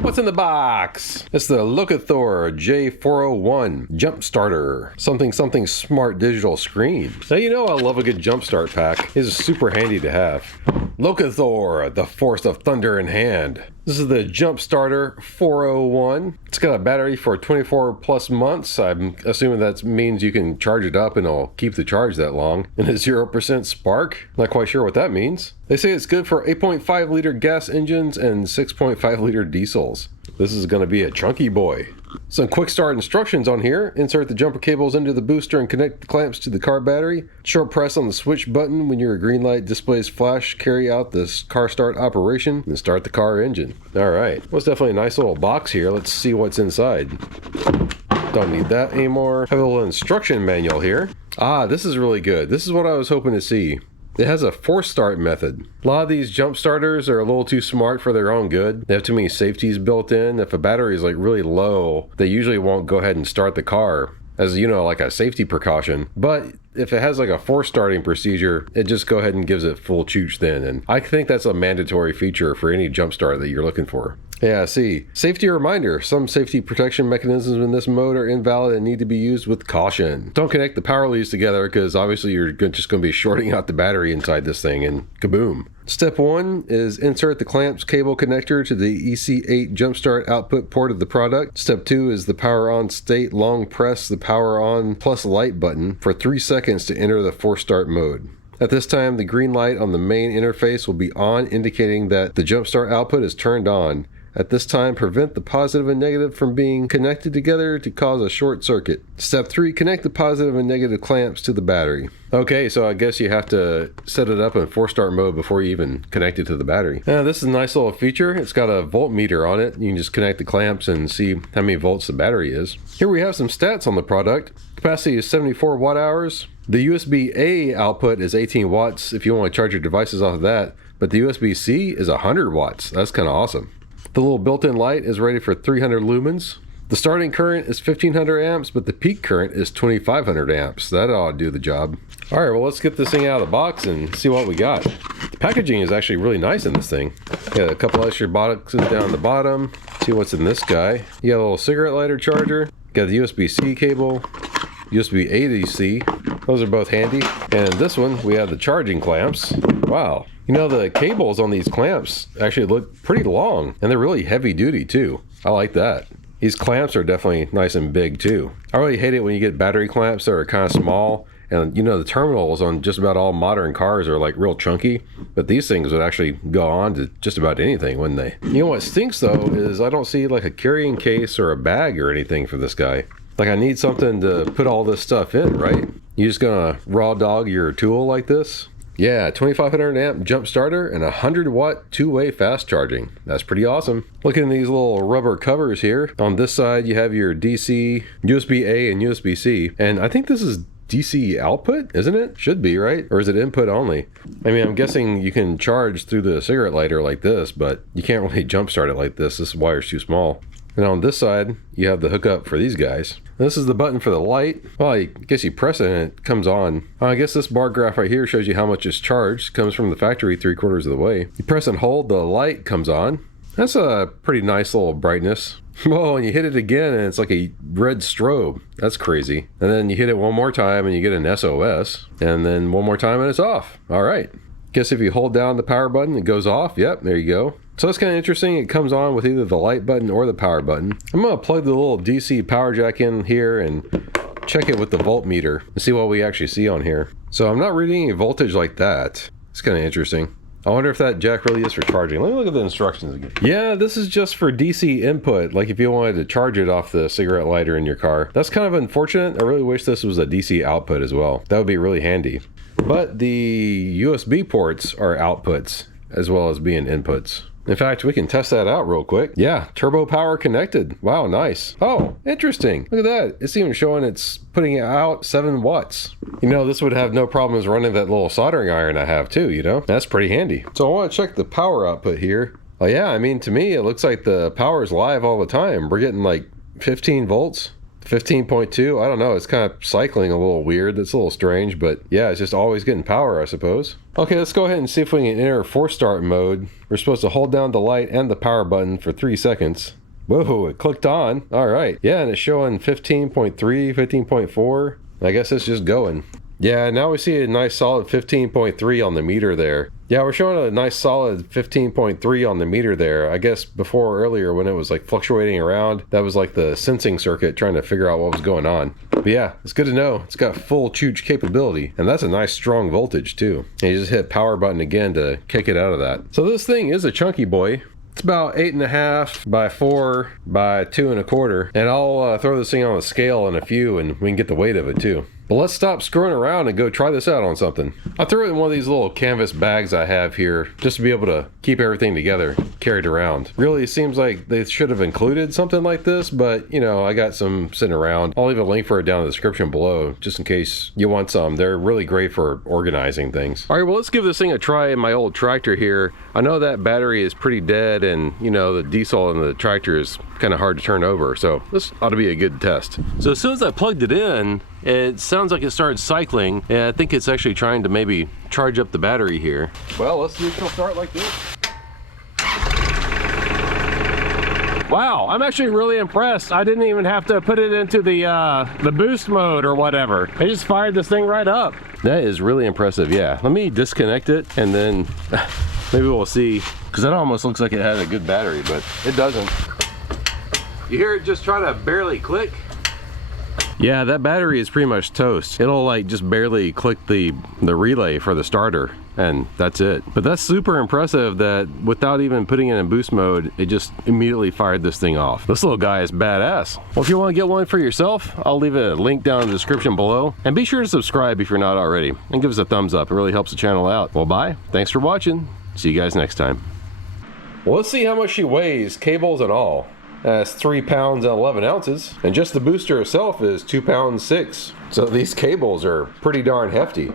What's in the box? It's the Lokithor J401 Jump Starter. Something smart digital screen. Now you know I love a good jump start pack. It's super handy to have. Lokithor, the force of thunder in hand. This is the Jump Starter 401. It's got a battery for 24 plus months. I'm assuming that means you can charge it up and it'll keep the charge that long. And a 0% spark? Not quite sure what that means. They say it's good for 8.5 liter gas engines and 6.5 liter diesels. This is going to be a chunky boy. Some quick start instructions on here. Insert the jumper cables into the booster and connect the clamps to the car battery. Short press on the switch button when your green light displays flash. Carry out this car start operation and start the car engine. Alright, well, it's definitely a nice little box here. Let's see what's inside. Don't need that anymore. Have a little instruction manual here. Ah, this is really good. This is what I was hoping to see. It has a force start method. A lot of these jump starters are a little too smart for their own good. They have too many safeties built in. If a battery is like really low, they usually won't go ahead and start the car as, you know, like a safety precaution. But if it has like a force starting procedure, it just go ahead and gives it full chooch then. And I think that's a mandatory feature for any jump start that you're looking for. Yeah, see, safety reminder. Some safety protection mechanisms in this mode are invalid and need to be used with caution. Don't connect the power leads together because obviously you're just going to be shorting out the battery inside this thing and kaboom. Step 1 is insert the clamps cable connector to the EC8 jumpstart output port of the product. Step 2 is the power on state. Long press the power on plus light button for 3 seconds to enter the force start mode. At this time, the green light on the main interface will be on, indicating that the jumpstart output is turned on. At this time, prevent the positive and negative from being connected together to cause a short circuit. Step 3, connect the positive and negative clamps to the battery. Okay, so I guess you have to set it up in force start mode before you even connect it to the battery. Now, this is a nice little feature. It's got a voltmeter on it. You can just connect the clamps and see how many volts the battery is. Here we have some stats on the product. Capacity is 74 watt hours. The USB-A output is 18 watts if you want to charge your devices off of that, but the USB-C is 100 watts. That's kind of awesome. The little built-in light is rated for 300 lumens. The starting current is 1500 amps, but the peak current is 2500 amps. That ought to do the job. All right, well, let's get this thing out of the box and see what we got. The packaging is actually really nice in this thing. Got a couple extra boxes down the bottom. See what's in this guy. You got a little cigarette lighter charger. Got the USB-C cable, USB-A to C. Those are both handy. And this one, we have the charging clamps. Wow. You know, the cables on these clamps actually look pretty long, and they're really heavy duty too. I like that. These clamps are definitely nice and big too. I really hate it when you get battery clamps that are kind of small, and you know, the terminals on just about all modern cars are like real chunky, but these things would actually go on to just about anything, wouldn't they? You know what stinks though is I don't see like a carrying case or a bag or anything for this guy. Like, I need something to put all this stuff in, right? You just gonna raw dog your tool like this? Yeah, 2500 amp jump starter and 100 watt two-way fast charging. That's pretty awesome. Looking at these little rubber covers here. On this side you have your DC, USB-A and USB-C. And I think this is DC output, isn't it? Should be, right? Or is it input only? I mean, I'm guessing you can charge through the cigarette lighter like this, but you can't really jump start it like this. This wire's too small. And on this side, you have the hookup for these guys. This is the button for the light. Well, I guess you press it and it comes on. I guess this bar graph right here shows you how much is charged. It comes from the factory 3/4 of the way. You press and hold, the light comes on. That's a pretty nice little brightness. Whoa, and you hit it again and it's like a red strobe. That's crazy. And then you hit it one more time and you get an SOS. And then one more time and it's off. All right. Guess if you hold down the power button, it goes off. Yep, there you go. So that's kind of interesting. It comes on with either the light button or the power button. I'm going to plug the little DC power jack in here and check it with the voltmeter and see what we actually see on here. So I'm not reading any voltage like that. It's kind of interesting. I wonder if that jack really is for charging. Let me look at the instructions again. Yeah, this is just for DC input, like if you wanted to charge it off the cigarette lighter in your car. That's kind of unfortunate. I really wish this was a DC output as well. That would be really handy. But the USB ports are outputs as well as being inputs. In fact, we can test that out real quick. Yeah, turbo power connected. Wow, nice. Oh, interesting. Look at that. It's even showing it's putting out 7 watts. You know, this would have no problems running that little soldering iron I have too, you know? That's pretty handy. So I want to check the power output here. Oh yeah, I mean, to me, it looks like the power is live all the time. We're getting like 15 volts. 15.2, I don't know, it's kind of cycling a little weird. That's a little strange, but yeah, it's just always getting power, I suppose. Okay, let's go ahead and see if we can enter force start mode. We're supposed to hold down the light and the power button for 3 seconds. Whoa, it clicked on. All right. Yeah, and it's showing 15.3, 15.4. I guess it's just going. Yeah, now we see a nice solid 15.3 on the meter there. Yeah, we're showing a nice solid 15.3 on the meter there. I guess before earlier when it was like fluctuating around, that was like the sensing circuit trying to figure out what was going on. But yeah, it's good to know. It's got full chooch capability, and that's a nice strong voltage too. And you just hit power button again to kick it out of that. So this thing is a chunky boy. It's about 8.5 by 4 by 2 1/4, and I'll throw this thing on a scale in a few and we can get the weight of it too. But let's stop screwing around and go try this out on something. I threw it in one of these little canvas bags I have here just to be able to keep everything together, carried around. Really seems like they should have included something like this, but you know, I got some sitting around. I'll leave a link for it down in the description below just in case you want some. They're really great for organizing things. All right, well, let's give this thing a try in my old tractor here. I know that battery is pretty dead, and you know, the diesel in the tractor is kind of hard to turn over, so this ought to be a good test. So as soon as I plugged it in, it sounds like it started cycling, and I think it's actually trying to maybe charge up the battery here. Well, let's see if it'll start like this. Wow, I'm actually really impressed. I didn't even have to put it into the boost mode or whatever. I just fired this thing right up. That is really impressive, yeah. Let me disconnect it and then maybe we'll see, because that almost looks like it had a good battery, but it doesn't. You hear it just try to barely click? Yeah, that battery is pretty much toast. It'll like just barely click the relay for the starter, and that's it. But that's super impressive that without even putting it in boost mode, it just immediately fired this thing off. This little guy is badass. Well, if you want to get one for yourself, I'll leave a link down in the description below. And be sure to subscribe if you're not already, and give us a thumbs up. It really helps the channel out. Well, bye. Thanks for watching. See you guys next time. Well, let's see how much she weighs, cables and all. That's 3 pounds and 11 ounces, and just the booster itself is 2 pounds 6. So these cables are pretty darn hefty.